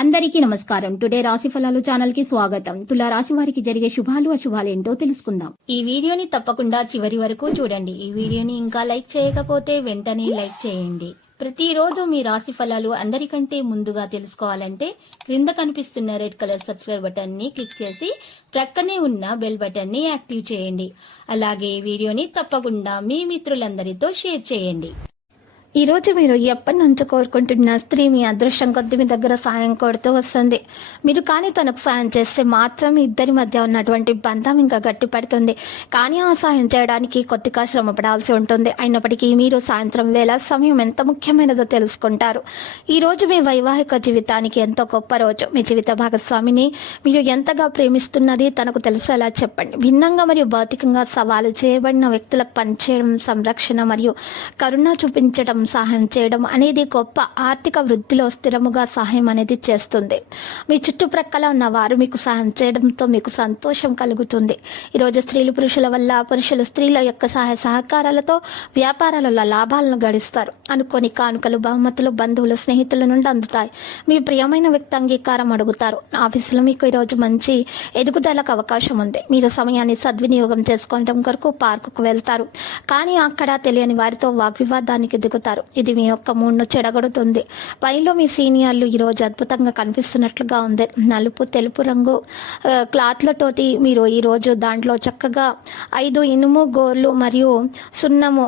అందరికీ నమస్కారం. టుడే రాశి ఫలాలు ఛానల్ కి స్వాగతం. తులా రాశి వారికి జరిగే శుభాలు అశుభాలు ఏంటో తెలుసుకుందాం. ఈ వీడియోని తప్పకుండా చివరి వరకు చూడండి. ఈ వీడియోని ఇంకా లైక్ చేయకపోతే వెంటనే లైక్ చేయండి. ప్రతిరోజు మీ రాశి ఫలాలు అందరికంటే ముందుగా తెలుసుకోవాలంటే క్రింద కనిపిస్తున్న రెడ్ కలర్ సబ్స్క్రైబ్ బటన్ ని క్లిక్ చేసి ప్రక్కనే ఉన్న బెల్ బటన్ ని యాక్టివ్ చేయండి. అలాగే ఈ వీడియోని తప్పకుండా మీ మిత్రులందరితో షేర్ చేయండి. ఈ రోజు మీరు ఎప్పటి నుంచో కోరుకుంటున్న స్త్రీ మీ అదృష్టం కొద్ది మీ దగ్గర సాయం కోరుతూ వస్తుంది. మీరు కానీ తనకు సాయం చేస్తే మాత్రం ఇద్దరి మధ్య ఉన్నటువంటి బంధం ఇంకా గట్టిపడుతుంది. కానీ ఆ సాయం చేయడానికి కొద్దిగా శ్రమ పడాల్సి ఉంటుంది. అయినప్పటికీ మీరు సాయంత్రం వేళ సమయం ఎంత ముఖ్యమైనదో తెలుసుకుంటారు. ఈ రోజు మీ వైవాహిక జీవితానికి ఎంతో గొప్ప రోజు. మీ జీవిత భాగస్వామిని మీరు ఎంతగా ప్రేమిస్తున్నది తనకు తెలిసేలా చెప్పండి. భిన్నంగా మరియు భౌతికంగా సవాలు చేయబడిన వ్యక్తులకు పనిచేయడం, సంరక్షణ మరియు కరుణ చూపించడం, సహాయం చేయడం అనేది గొప్ప ఆర్థిక వృద్ధిలో స్థిరముగా సహాయం అనేది చేస్తుంది. మీ చుట్టుప్రక్కల ఉన్న వారు మీకు సహాయం చేయడంతో మీకు సంతోషం కలుగుతుంది. ఈరోజు స్త్రీలు పురుషుల వల్ల, పురుషులు స్త్రీల యొక్క సహాయ సహకారాలతో వ్యాపారాలలో లాభాలను గడిస్తారు. అనుకోని కానుకలు, బహుమతులు బంధువులు, స్నేహితుల నుండి అందుతాయి. మీ ప్రియమైన వ్యక్తి అంగీకారం అడుగుతారు. ఆఫీసులో మీకు ఈరోజు మంచి ఎదుగుదలకు అవకాశం ఉంది. మీరు సమయాన్ని సద్వినియోగం చేసుకోవడం కొరకు పార్కుకు వెళ్తారు. కానీ అక్కడ తెలియని వారితో వాగ్వివాదానికి దిగుతారు. ఇది మీ యొక్క మూడ్ను చెడగొడుతుంది. పనిలో మీ సీనియర్లు ఈరోజు అద్భుతంగా కనిపిస్తున్నట్లుగా ఉంది. నలుపు, తెలుపు రంగు క్లాత్లతోటి మీరు ఈరోజు దాంట్లో చక్కగా 5 ఇనుము గోర్లు మరియు సున్నము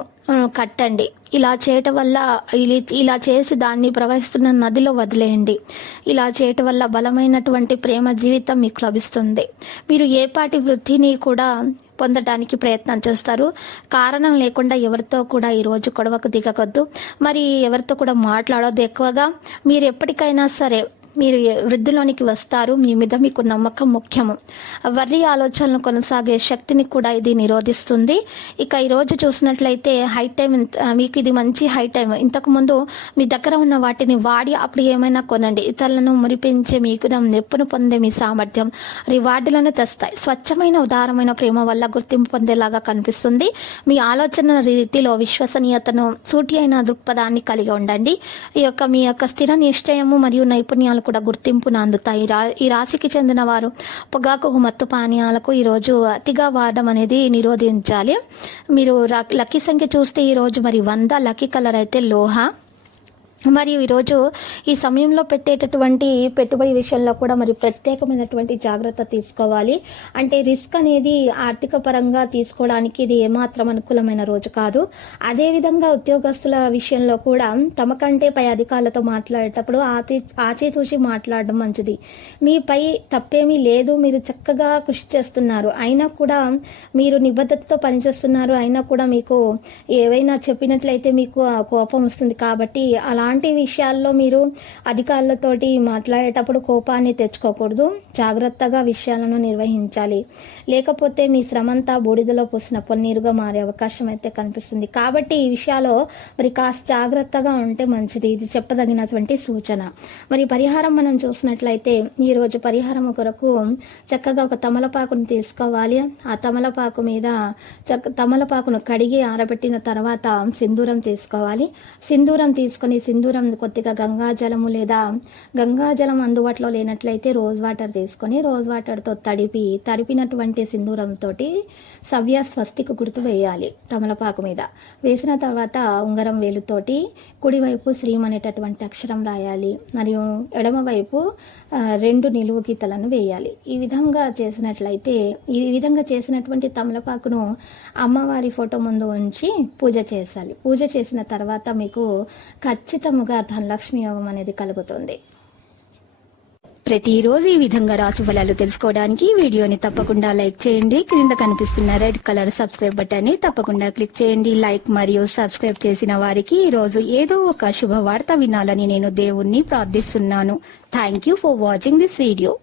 కట్టండి. ఇలా చేయటం వల్ల ఇలా చేసి దాన్ని ప్రవహిస్తున్న నదిలో వదిలేయండి. ఇలా చేయటం వల్ల బలమైనటువంటి ప్రేమ జీవితం మీకు లభిస్తుంది. మీరు ఏపాటి వృద్ధిని కూడా పొందడానికి ప్రయత్నం చేస్తారు. కారణం లేకుండా ఎవరితో కూడా ఈరోజు గొడవకు దిగకొద్దు. మరి ఎవరితో కూడా మాట్లాడొద్దు. ఎక్కువగా మీరు ఎప్పటికైనా సరే మీరు వృద్ధిలోనికి వస్తారు. మీ మీద మీకు నమ్మకం ముఖ్యము. వర్రీ ఆలోచనలు కొనసాగే శక్తిని కూడా ఇది నిరోధిస్తుంది. ఇక ఈరోజు చూసినట్లయితే హై టైం, మీకు ఇది మంచి హై టైం. ఇంతకుముందు మీ దగ్గర ఉన్న వాటిని వాడి అప్పుడు ఏమైనా కొనండి. ఇతరులను మురిపించే మీకు నెప్పును పొందే మీ సామర్థ్యం రివార్డులను తెస్తాయి. స్వచ్ఛమైన ఉదారమైన ప్రేమ వల్ల గుర్తింపు పొందేలాగా కనిపిస్తుంది. మీ ఆలోచన రీతిలో విశ్వసనీయతను, సూటి అయిన దృక్పథాన్ని కలిగి ఉండండి. మీ యొక్క స్థిర నిశ్చయము మరియు నైపుణ్యాలు కూడా గుర్తింపును అందుతాయి. ఈ రాశికి చెందిన వారు పొగాకు, మత్తు పానీయాలకు ఈరోజు అతిగా వాడడం అనేది నిరోధించాలి. మీరు లక్కీ సంఖ్య చూస్తే ఈరోజు మరి 100, లక్కీ కలర్ అయితే లోహ. మరియు ఈరోజు ఈ సమయంలో పెట్టేటటువంటి పెట్టుబడి విషయంలో కూడా మరి ప్రత్యేకమైనటువంటి జాగ్రత్త తీసుకోవాలి. అంటే రిస్క్ అనేది ఆర్థిక పరంగా తీసుకోవడానికి ఇది ఏమాత్రం అనుకూలమైన రోజు కాదు. అదేవిధంగా ఉద్యోగస్తుల విషయంలో కూడా తమ కంటే పై అధికారులతో మాట్లాడేటప్పుడు ఆచితూచి మాట్లాడడం మంచిది. మీపై తప్పేమీ లేదు. మీరు చక్కగా కృషి చేస్తున్నారు. అయినా కూడా మీరు నిబద్ధతతో పనిచేస్తున్నారు. అయినా కూడా మీకు ఏవైనా చెప్పినట్లయితే మీకు కోపం వస్తుంది. కాబట్టి అలాంటి విషయాల్లో మీరు అధికారులతోటి మాట్లాడేటప్పుడు కోపాన్ని తెచ్చుకోకూడదు. జాగ్రత్తగా విషయాలను నిర్వహించాలి. లేకపోతే మీ శ్రమంతా బూడిదలో పోసిన పన్నీరుగా మారే అవకాశం అయితే కనిపిస్తుంది. కాబట్టి ఈ విషయాల్లో మరి కాస్త జాగ్రత్తగా ఉంటే మంచిది. ఇది చెప్పదగినటువంటి సూచన. మరి పరిహారం మనం చూసినట్లయితే ఈరోజు పరిహారం కొరకు చక్కగా ఒక తమలపాకును తీసుకోవాలి. ఆ తమలపాకు మీద తమలపాకును కడిగి ఆరబెట్టిన తర్వాత సింధూరం తీసుకోవాలి. సింధూరం తీసుకొని సింధూరం కొద్దిగా గంగాజలము లేదా గంగాజలం అందుబాటులో లేనట్లయితే రోజ్ వాటర్ తీసుకొని రోజ్ వాటర్తో తడిపినటువంటి సింధూరంతో సవ్య స్వస్తికి గుర్తు వేయాలి తమలపాకు మీద. వేసిన తర్వాత ఉంగరం వేలుతోటి కుడివైపు శ్రీం అనేటటువంటి అక్షరం రాయాలి. మరియు ఎడమవైపు 2 నిలువు గీతలను వేయాలి. ఈ విధంగా చేసినటువంటి తమలపాకును అమ్మవారి ఫోటో ముందు ఉంచి పూజ చేయాలి. పూజ చేసిన తర్వాత మీకు ఖచ్చితంగా ధనలక్ష్మి యోగం అనేది కలుగుతుంది. ప్రతిరోజు ఈ విధంగా రాశి ఫలాలు తెలుసుకోవడానికి వీడియోని తప్పకుండా లైక్ చేయండి. క్రింద కనిపిస్తున్న రెడ్ కలర్ సబ్స్క్రైబ్ బటన్ ని తప్పకుండా క్లిక్ చేయండి. లైక్ మరియు సబ్స్క్రైబ్ చేసిన వారికి ఈ రోజు ఏదో ఒక శుభవార్త వినాలని నేను దేవుణ్ణి ప్రార్థిస్తున్నాను. Thank you for watching this video.